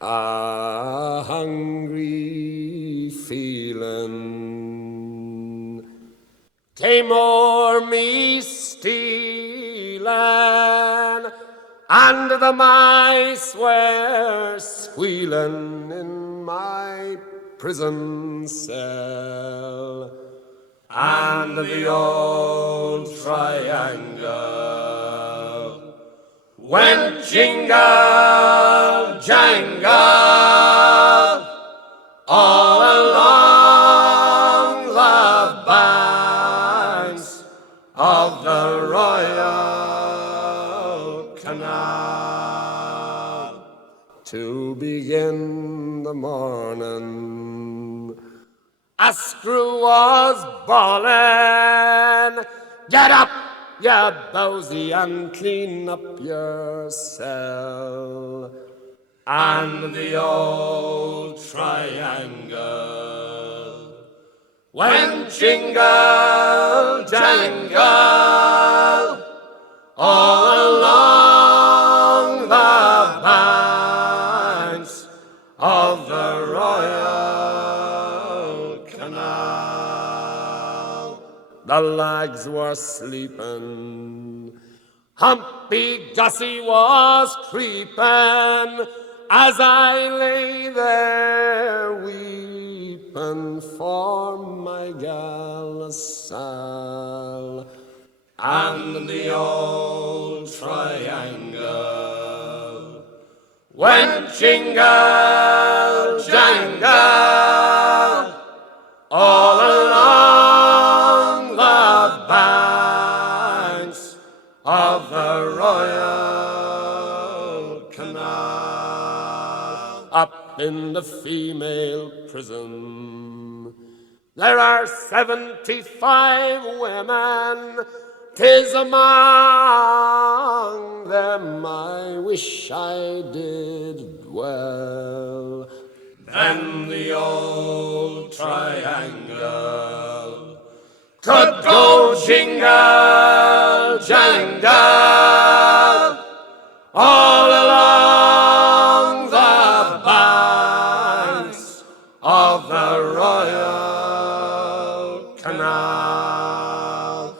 A hungry feeling came o'er me stealing, and the mice were squealing in my prison cell, and the old triangle went jingle jangle all along the banks of the Royal Canal. To begin the morning, a screw was bawling, "Get up, you bowsy, and clean up your cell." And the old triangle went jingle jangle all along the banks of the Royal Canal. The lags were sleeping, Humpy Gussie was creeping, as I lay there weeping for my gal Sal. And the old triangle went jingle jangle all along the banks of the Royal Canal. Up in the female prison there are 75 women. 'Tis among them I wish I did dwell. Then the old triangle could go jingle jangle all along the banks of the Royal Canal,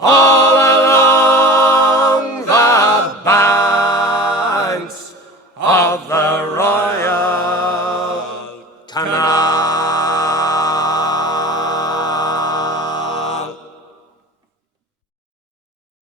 all along the banks of the